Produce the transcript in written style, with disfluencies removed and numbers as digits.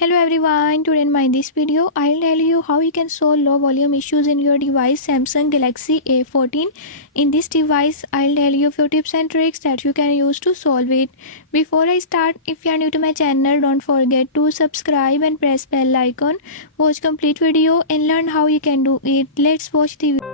Hello everyone, today in this video I'll tell you how you can solve low volume issues in your device Samsung Galaxy A14. In this device I'll tell you a few tips and tricks that you can use to solve it. Before I start, if you are new to my channel, don't forget to subscribe and press bell icon. Watch complete video and learn how you can do it. Let's watch the video.